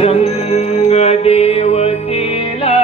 रंग देवतेला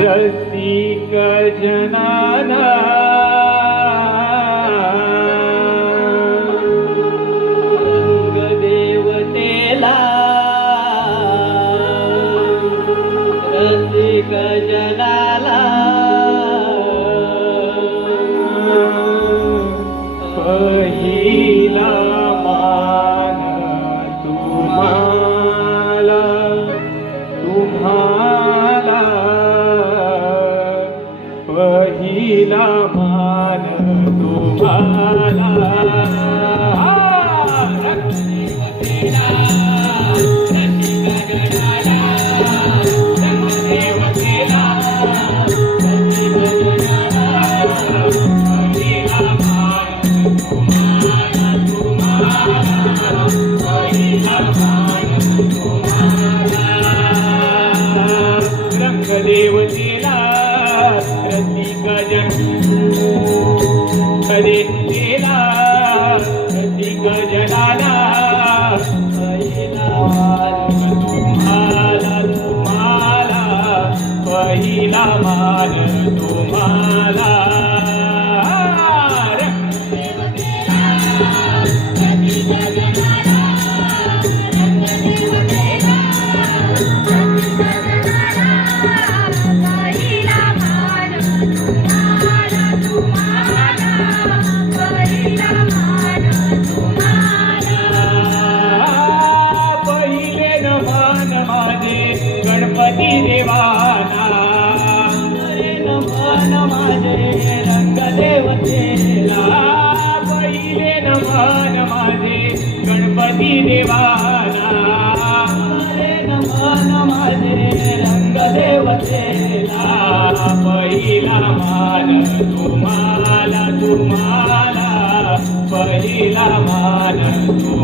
रसिक जनाना. पहिला मान तुम्हाला. तुम्हाला तुम्हाला पहिला मान.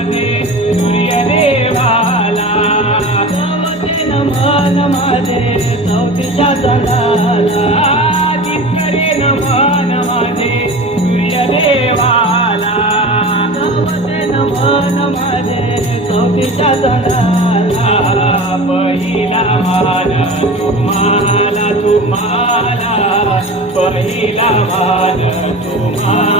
नमन माझे सूर्यदेवाला. चौथे नमन माझे चौथीच्या चंदाला तिसरे नमन माझे सूर्यदेवाला. चौथे नमन माझे चौथीच्या चंदाला पहिला मान तुम्हाला तुम्हाला. पहिला मान तुम्हाला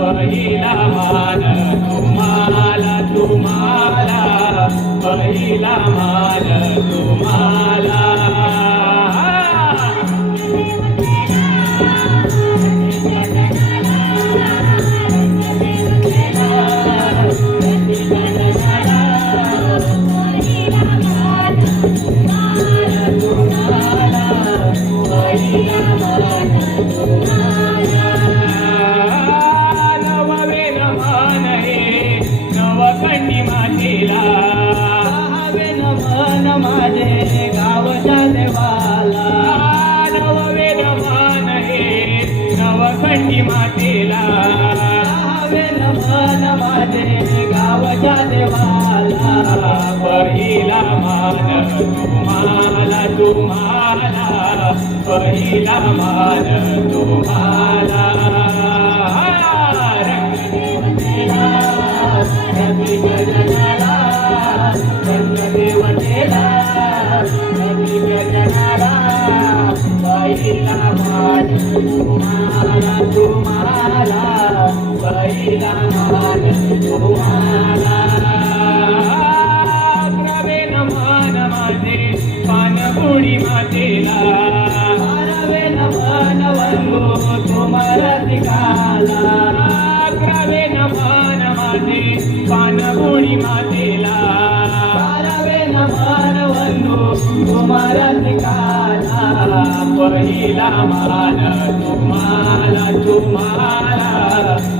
पहिला मान तुम्हाला. पहिला मान करावे माझे गावच्या देवाला. पहिला मान तुम्हाला तुम्हाला. पहिला मान तुम्हाला. पहिला मान तुम्हाला मातेला नमन तुम्हाला तिकाला अकरावे नमन माझे पानपुडी मातेला बारावे नमन वंदो तुम्हाला तिकाला पहिला मान तुम्हाला तुम्हाला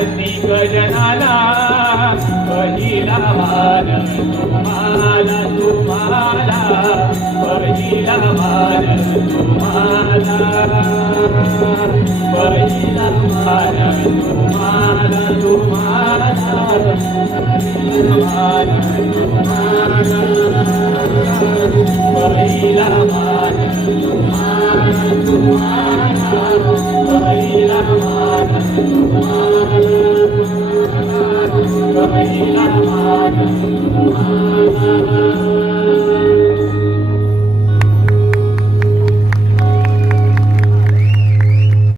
रसिक गजनाला पहिला मान तुम्हाला तुम्हाला. पहिला मान तुम्हाला पहिला मान तुम्हाला तुम्हाला मान तुम्हाला पहिला मान तुम्हाला तुम्हाला. पहिला मान तुम्हाला Thank you.